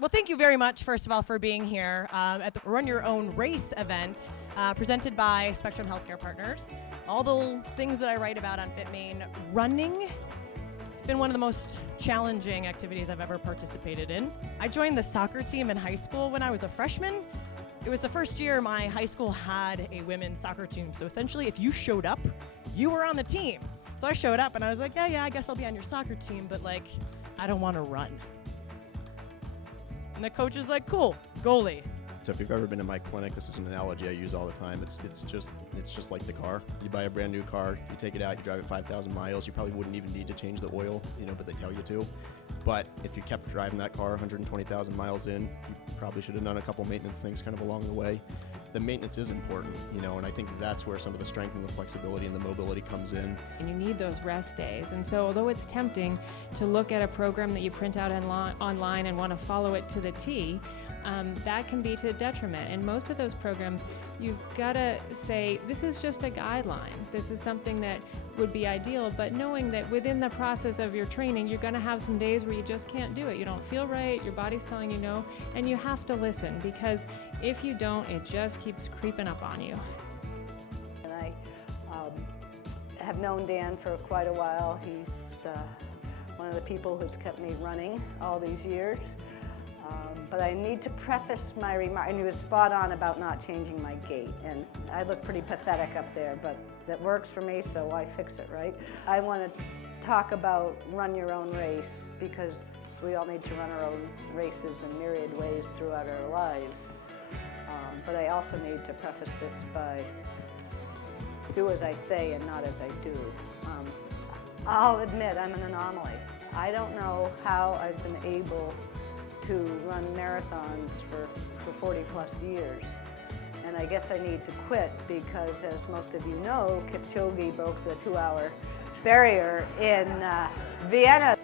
Well, thank you very much, first of all, for being here at the Run Your Own Race event presented by Spectrum Healthcare Partners. All the things that I write about on FitMaine, running, it's been one of the most challenging activities I've ever participated in. I joined the soccer team in high school when I was a freshman. It was the first year my high school had a women's soccer team. So essentially, if you showed up, you were on the team. So I showed up and I was like, yeah, I guess I'll be on your soccer team, but like, I don't want to run. And the coach is like, cool, goalie. So if you've ever been in my clinic, this is an analogy I use all the time. It's just like the car. You buy a brand new car, you take it out, you drive it 5,000 miles. You probably wouldn't even need to change the oil, but they tell you to. But if you kept driving that car 120,000 miles in, you probably should have done a couple maintenance things kind of along the way. The maintenance is important, and I think that's where some of the strength and the flexibility and the mobility comes in. And you need those rest days. And so although it's tempting to look at a program that you print out online and want to follow it to the T, that can be to detriment. And most of those programs, you've got to say, this is just a guideline. This is something that would be ideal, but knowing that within the process of your training, you're going to have some days where you just can't do it. You don't feel right, your body's telling you no, and you have to listen, because if you don't, it just keeps creeping up on you. And I have known Dan for quite a while. He's one of the people who's kept me running all these years. But I need to preface my remark, and he was spot on about not changing my gait. And I look pretty pathetic up there, but that works for me, so why fix it, right? I want to talk about run your own race, because we all need to run our own races in myriad ways throughout our lives. But I also need to preface this by do as I say and not as I do. I'll admit I'm an anomaly. I don't know how I've been able to run marathons for 40 plus years. And I guess I need to quit because, as most of you know, Kipchoge broke the 2-hour barrier in Vienna.